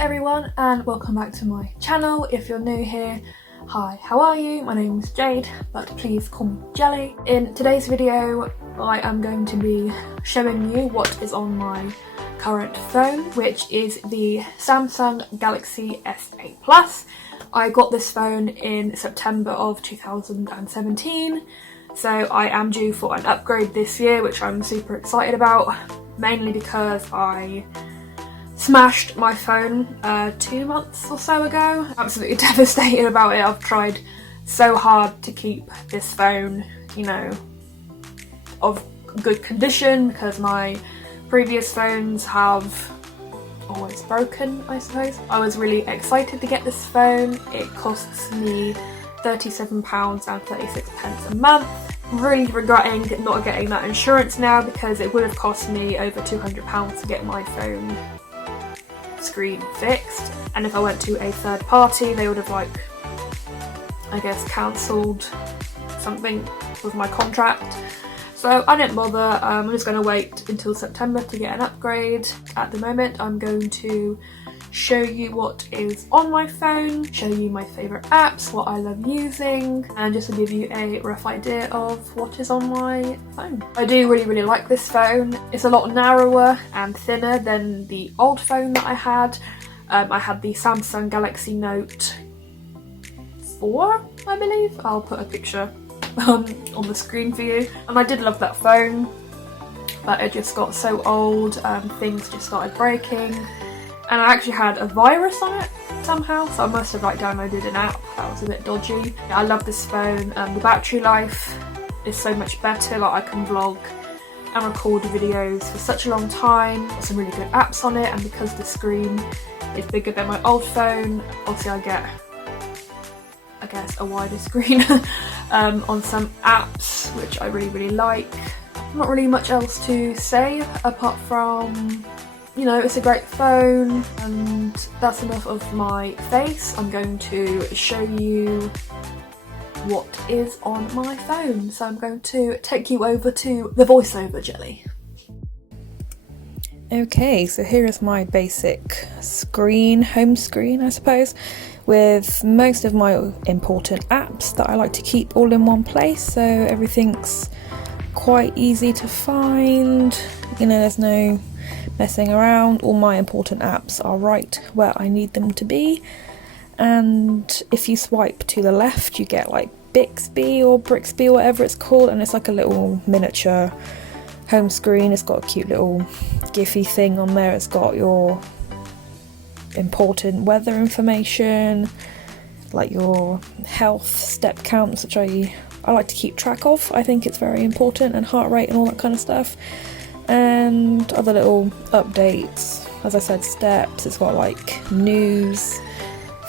everyone and welcome back to my channel. If you're new here, hi, how are you? My name is Jade, but please call me Jelly. In today's video, I am going to be showing you what is on my current phone, which is the Samsung Galaxy S8 Plus. I got this phone in September of 2017, so I am due for an upgrade this year, which I'm super excited about, mainly because I smashed my phone 2 months or so ago. Absolutely devastated about it. I've tried so hard to keep this phone, you know, of good condition because my previous phones have always broken, I suppose. I was really excited to get this phone. It costs me £37.36 a month. Really regretting not getting that insurance now because it would have cost me over £200 to get my phone screen fixed, and if I went to a third party they would have, like, I guess, cancelled something with my contract. So I didn't bother. I'm just going to wait until September to get an upgrade. At the moment I'm going to show you what is on my phone, show you my favourite apps, what I love using, and just to give you a rough idea of what is on my phone. I do really like this phone. It's a lot narrower and thinner than the old phone that I had. I had the Samsung Galaxy Note 4, I believe. I'll put a picture on the screen for you. And I did love that phone, but it just got so old, things just started breaking. And I actually had a virus on it somehow, so I must have downloaded an app that was a bit dodgy. I love this phone. The battery life is so much better. Like, I can vlog and record videos for such a long time. Got some really good apps on it, and because the screen is bigger than my old phone, obviously I get, I guess, a wider screen on some apps, which I really like. Not really much else to say apart from, you know, it's a great phone, and that's enough of my face. I'm going to show you what is on my phone. So I'm going to take you over to the voiceover, Jelly. Okay, so here is my basic screen, home screen I suppose, with most of my important apps that I like to keep all in one place, so everything's quite easy to find. You know, there's no messing around. All my important apps are right where I need them to be, and if you swipe to the left you get like Bixby or Brixby or whatever it's called, and it's like a little miniature home screen. It's got a cute little gify thing on there. It's got your important weather information, like your health step counts, which I like to keep track of. I think it's very important, and heart rate and all that kind of stuff, and other little updates, as I said, steps. It's got like news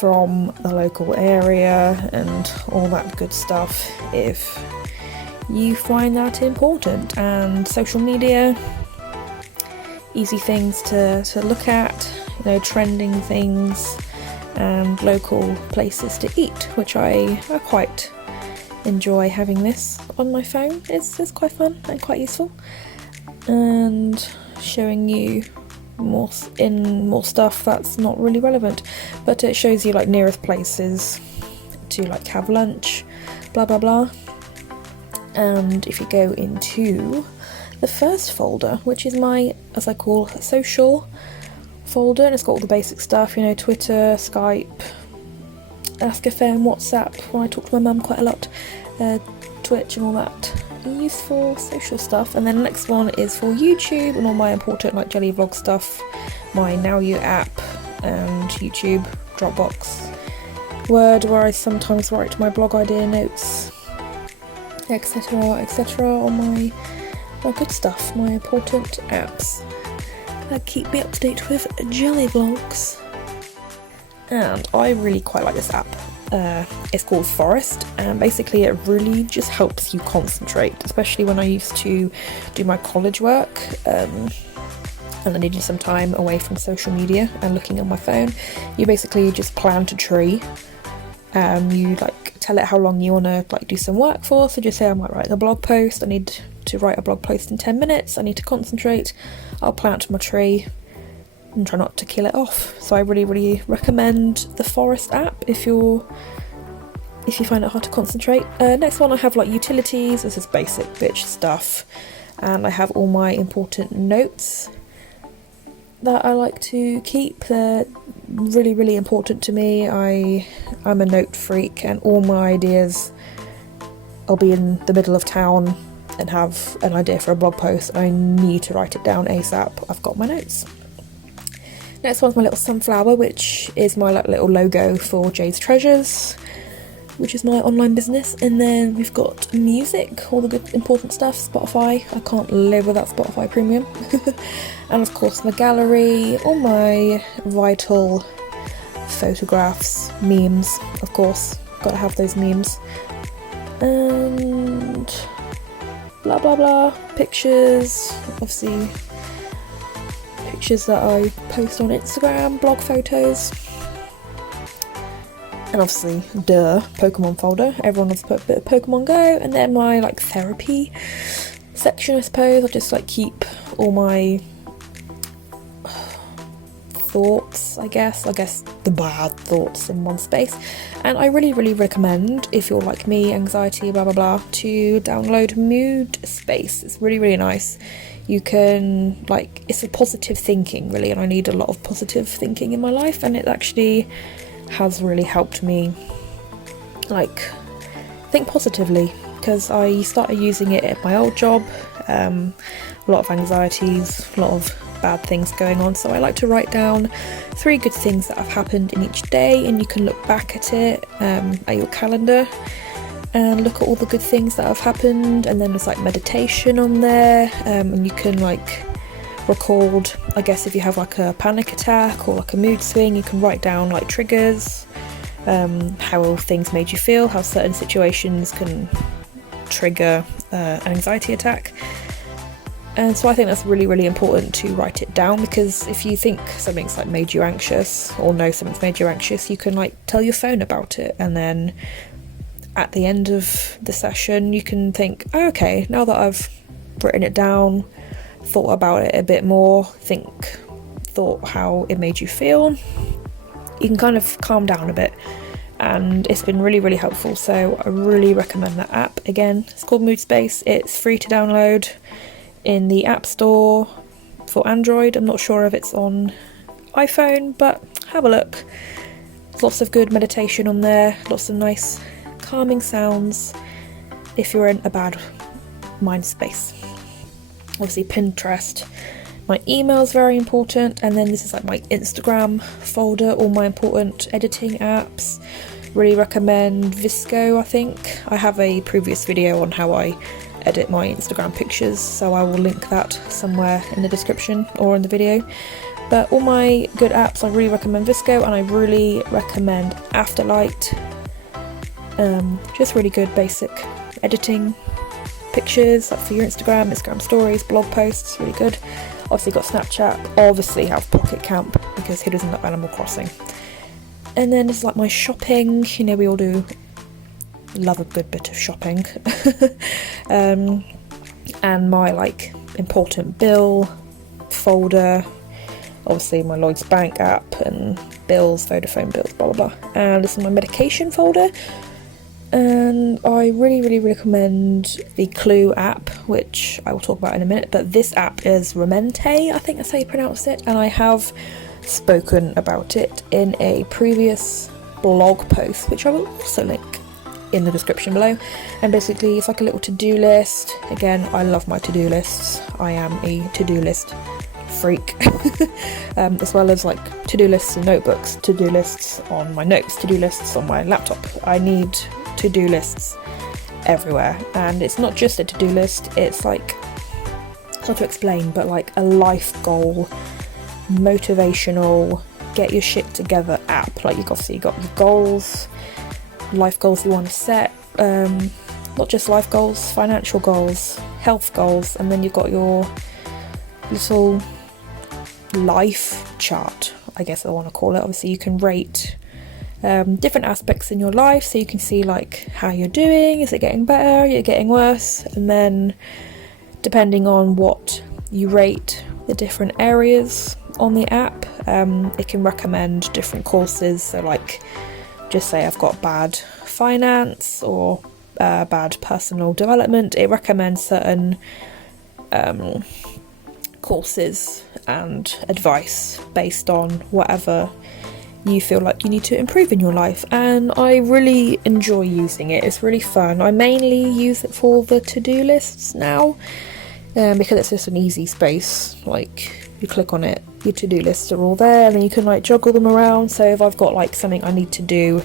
from the local area and all that good stuff if you find that important, and social media, easy things to look at, you know, trending things, and local places to eat, which I quite enjoy having this on my phone. It's quite fun and quite useful, and showing you more stuff that's not really relevant, but it shows you like nearest places to like have lunch, blah blah blah. And if you go into the first folder, which is my, as I call, social folder, and it's got all the basic stuff, you know, Twitter, Skype, Ask FM, WhatsApp, when I talk to my mum quite a lot, Twitch and all that useful social stuff. And then the next one is for YouTube and all my important like JelliVlog stuff, my Now You app, and YouTube, Dropbox, Word, where I sometimes write my blog idea notes, etc, on my good stuff, my important apps that keep me up to date with JelliVlogs. And I really quite like this app. It's called Forest, and basically it really just helps you concentrate, especially when I used to do my college work and I needed some time away from social media and looking on my phone. You basically just plant a tree. You like tell it how long you want to like do some work for, so just say I might write a blog post, I need to write a blog post in 10 minutes, I need to concentrate, I'll plant my tree, and try not to kill it off. So I really recommend the Forest app if you find it hard to concentrate. Next one, I have like utilities. This is basic bitch stuff, and I have all my important notes that I like to keep. They're really important to me. I'm a note freak, and all my ideas, I'll be in the middle of town and have an idea for a blog post and I need to write it down ASAP. I've got my notes. Next one's my little sunflower, which is my little logo for Jade's Treasures, which is my online business. And then we've got music, all the good important stuff, Spotify. I can't live without Spotify Premium. And of course my gallery, all my vital photographs, memes, of course, gotta have those memes. And blah blah blah, pictures, obviously pictures that I post on Instagram, blog photos. And obviously, Pokemon folder. Everyone loves a bit of Pokemon Go. And then my like therapy section, I suppose. I just like keep all my thoughts, I guess the bad thoughts in one space. And I really recommend, if you're like me, anxiety, blah blah blah, to download Mood Space. It's really nice. You can, like, it's a positive thinking really, and I need a lot of positive thinking in my life, and it actually has really helped me like think positively, because I started using it at my old job. A lot of anxieties, a lot of bad things going on, so I like to write down 3 good things that have happened in each day, and you can look back at it at your calendar and look at all the good things that have happened. And then there's like meditation on there, and you can like record, I guess if you have like a panic attack or like a mood swing, you can write down like triggers, how things made you feel, how certain situations can trigger an anxiety attack. And so I think that's really important to write it down, because if you think something's like made you anxious, or know something's made you anxious, you can like tell your phone about it, and then at the end of the session you can think, oh, okay, now that I've written it down, thought about it a bit more, thought how it made you feel, you can kind of calm down a bit. And it's been really helpful, so I really recommend that app. Again, it's called Mood Space. It's free to download in the App Store for Android. I'm not sure if it's on iPhone, but have a look. There's lots of good meditation on there, lots of nice calming sounds if you're in a bad mind space. Obviously Pinterest. My email's very important, and then this is like my Instagram folder, all my important editing apps. Really recommend Visco, I think. I have a previous video on how I edit my Instagram pictures, so I will link that somewhere in the description or in the video. But all my good apps, I really recommend Visco, and I really recommend Afterlight. Just really good basic editing pictures, like for your Instagram stories, blog posts, really good. Obviously got Snapchat, obviously have Pocket Camp, because who doesn't love Animal Crossing. And then it's like my shopping, you know, we all do love a good bit of shopping. And my like important bill folder, obviously my Lloyds Bank app and bills, Vodafone bills, blah blah blah. And this is my medication folder. And I really recommend the Clue app, which I will talk about in a minute, but this app is Remente, I think that's how you pronounce it, and I have spoken about it in a previous blog post, which I will also link in the description below. And basically it's like a little to-do list. Again, I love my to-do lists. I am a to-do list freak. As well as like to-do lists and notebooks, to-do lists on my notes, to-do lists on my laptop. I need to-do lists everywhere, and it's not just a to-do list, it's like, it's hard to explain, but like a life goal, motivational, get your shit together app. Like you've obviously got your goals, life goals you want to set, not just life goals, financial goals, health goals, and then you've got your little life chart, I guess I want to call it. Obviously you can rate different aspects in your life, so you can see like how you're doing, is it getting better, is it getting worse, and then depending on what you rate, the different areas on the app. It can recommend different courses, so like just say I've got bad finance or bad personal development, it recommends certain courses and advice based on whatever you feel like you need to improve in your life, and I really enjoy using it. It's really fun. I mainly use it for the to-do lists now, because it's just an easy space. Like you click on it, your to-do lists are all there, and then you can like juggle them around. So if I've got like something I need to do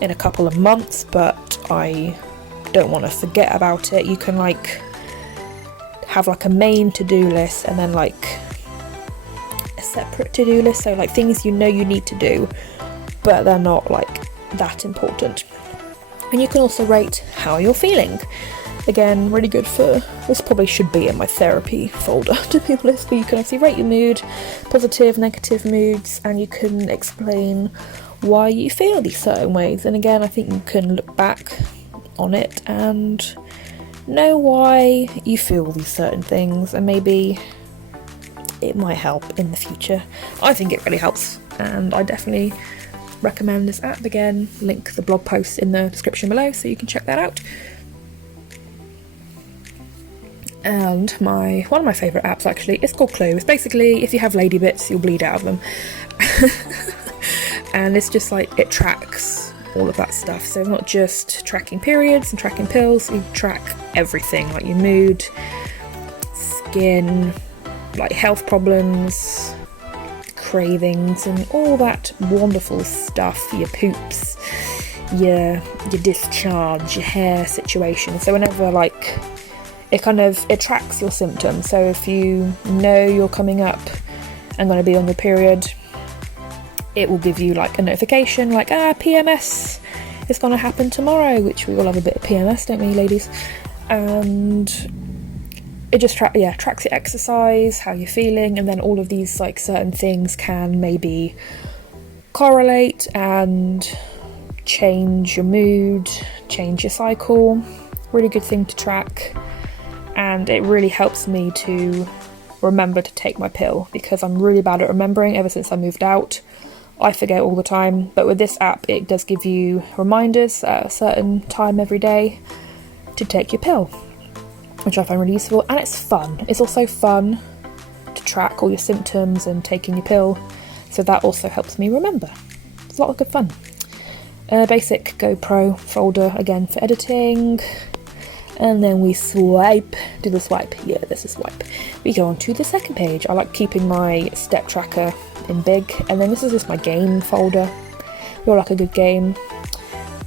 in a couple of months but I don't want to forget about it, you can like have like a main to-do list and then like a separate to-do list, so like things you know you need to do but they're not like that important. And you can also rate how you're feeling. Again, really good for, this probably should be in my therapy folder to be honest, but you can obviously rate your mood, positive, negative moods, and you can explain why you feel these certain ways. And again, I think you can look back on it and know why you feel these certain things, and maybe it might help in the future. I think it really helps, and I definitely recommend this app. Again, link the blog post in the description below so you can check that out. And one of my favourite apps actually is called Clue. It's basically, if you have lady bits, you'll bleed out of them. And it's just like, it tracks all of that stuff. So it's not just tracking periods and tracking pills, you track everything, like your mood, skin, like health problems, cravings, and all that wonderful stuff, your poops, your discharge, your hair situation. So whenever like it tracks your symptoms. So if you know you're coming up and going to be on your period, it will give you like a notification like, PMS is going to happen tomorrow, which we all have a bit of PMS, don't we, ladies? And it just tracks your exercise, how you're feeling, and then all of these like certain things can maybe correlate and change your mood, change your cycle. Really good thing to track. And it really helps me to remember to take my pill, because I'm really bad at remembering ever since I moved out. I forget all the time, but with this app it does give you reminders at a certain time every day to take your pill, which I find really useful, and it's fun. It's also fun to track all your symptoms and taking your pill, so that also helps me remember. It's a lot of good fun. Basic GoPro folder again for editing. And then we do the swipe, yeah, this is swipe. We go on to the second page. I like keeping my step tracker in big, and then this is just my game folder. We all like a good game.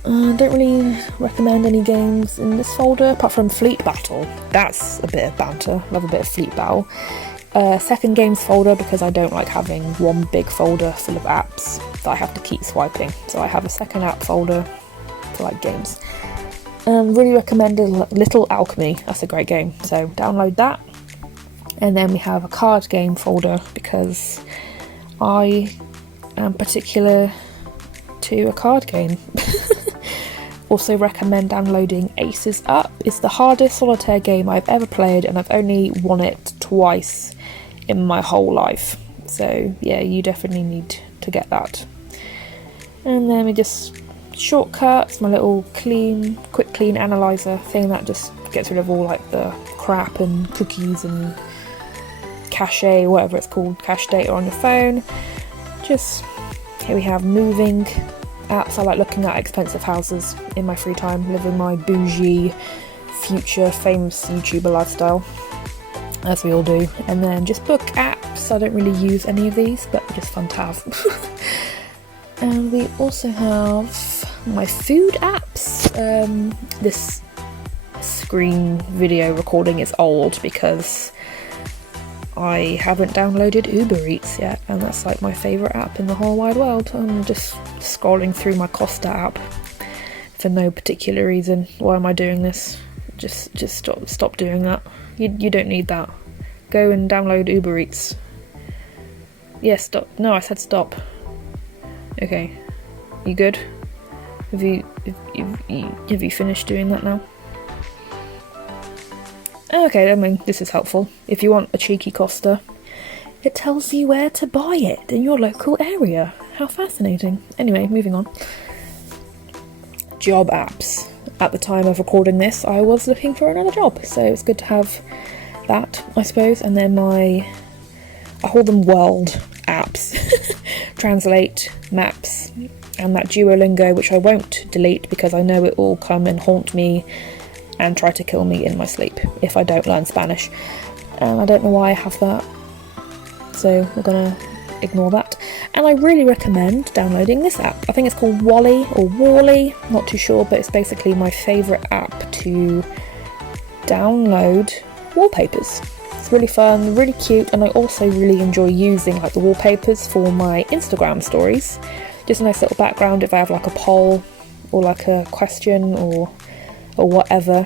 Don't really recommend any games in this folder, apart from Fleet Battle. That's a bit of banter, love a bit of Fleet Battle. Second games folder, because I don't like having one big folder full of apps that I have to keep swiping. So I have a second app folder for like games. Really recommended Little Alchemy, that's a great game, so download that. And then we have a card game folder, because I am particular to a card game. Also recommend downloading Aces Up. It's the hardest solitaire game I've ever played, and I've only won it twice in my whole life. So yeah, you definitely need to get that. And then we just shortcuts, my little quick clean analyzer thing that just gets rid of all like the crap and cookies and cache, whatever it's called, cache data on your phone. Just here we have moving apps. I like looking at expensive houses in my free time, living my bougie future famous YouTuber lifestyle, as we all do. And then just book apps. I don't really use any of these, but they're just fun to have. And we also have my food apps. This screen video recording is old because I haven't downloaded Uber Eats yet, and that's like my favourite app in the whole wide world. I'm just scrolling through my Costa app for no particular reason. Why am I doing this? Just stop doing that. You don't need that. Go and download Uber Eats. Yes, stop. No, I said stop. Okay, you good? Have you finished doing that now? Okay, I mean, this is helpful. If you want a cheeky Costa, it tells you where to buy it in your local area. How fascinating. Anyway, moving on. Job apps. At the time of recording this, I was looking for another job, so it's good to have that, I suppose. And then I call them world apps. Translate, Maps, and that Duolingo, which I won't delete because I know it will come and haunt me and try to kill me in my sleep if I don't learn Spanish. And I don't know why I have that, so we're gonna ignore that. And I really recommend downloading this app. I think it's called Wally or Wally, not too sure, but it's basically my favourite app to download wallpapers. It's really fun, really cute, and I also really enjoy using like the wallpapers for my Instagram stories. Just a nice little background if I have like a poll or like a question or whatever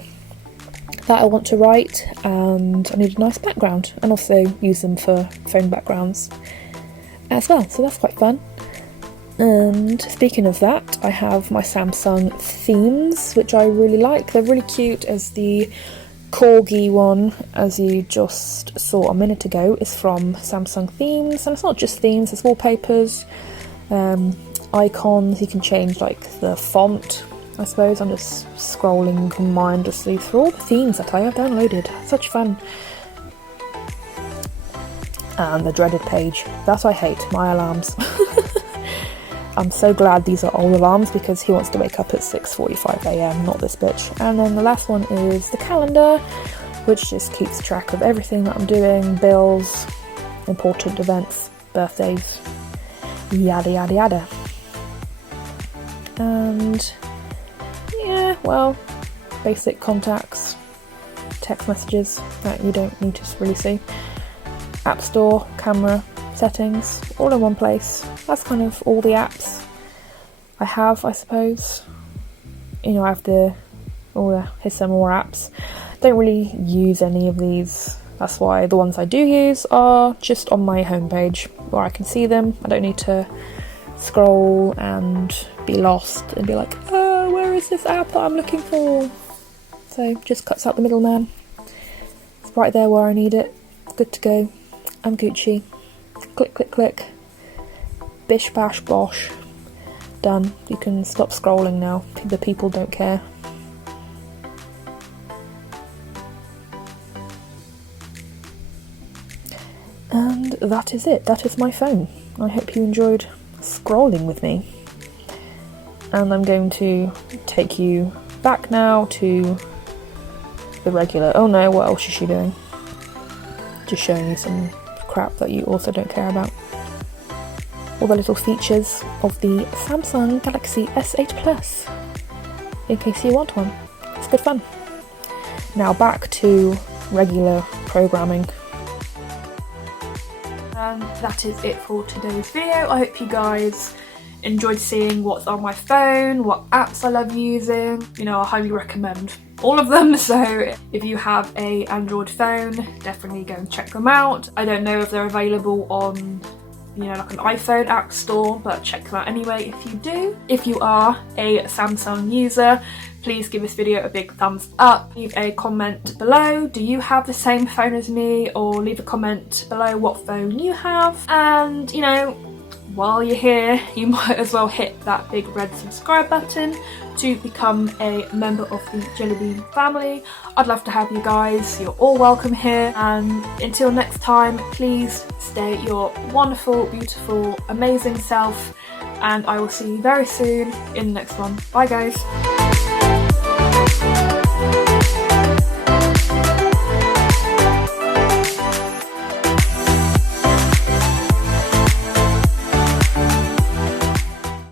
that I want to write, and I need a nice background, and also use them for phone backgrounds as well, so that's quite fun. And speaking of that, I have my Samsung themes, which I really like. They're really cute, as the corgi one, as you just saw a minute ago, is from Samsung Themes, and it's not just themes, it's wallpapers, icons. You can change like the font, I suppose. I'm just scrolling mindlessly through all the themes that I have downloaded. Such fun. And the dreaded page. That I hate, my alarms. I'm so glad these are old alarms because he wants to wake up at 6:45 AM, not this bitch. And then the last one is the calendar, which just keeps track of everything that I'm doing, bills, important events, birthdays, yada yada yada. And yeah, well, basic contacts, text messages that you don't need to really see, App Store, camera, settings, all in one place. That's kind of all the apps I have, I suppose. You know, I have here's some more apps. Don't really use any of these. That's why the ones I do use are just on my homepage where I can see them. I don't need to scroll and be lost and be like, oh, where is this app that I'm looking for? So just cuts out the middleman. It's right there where I need it. Good to go. I'm Gucci. Click, click, click. Bish, bash, bosh. Done. You can stop scrolling now. The people don't care. And that is it. That is my phone. I hope you enjoyed scrolling with me. And I'm going to take you back now to the regular... Oh no, what else is she doing? Just showing you some crap that you also don't care about. All the little features of the Samsung Galaxy S8 Plus, in case you want one. It's good fun. Now back to regular programming. And that is it for today's video. I hope you guys enjoyed seeing what's on my phone, what apps I love using. You know, I highly recommend all of them, so if you have a Android phone, definitely go and check them out. I don't know if they're available on, you know, like an iPhone app store, but check them out anyway if you do. If you are a Samsung user, please give this video a big thumbs up. Leave a comment below. Do you have the same phone as me? Or leave a comment below what phone you have. And, you know, while you're here, you might as well hit that big red subscribe button to become a member of the Jellibeans family. I'd love to have you guys. You're all welcome here. And until next time, please stay your wonderful, beautiful, amazing self. And I will see you very soon in the next one. Bye guys.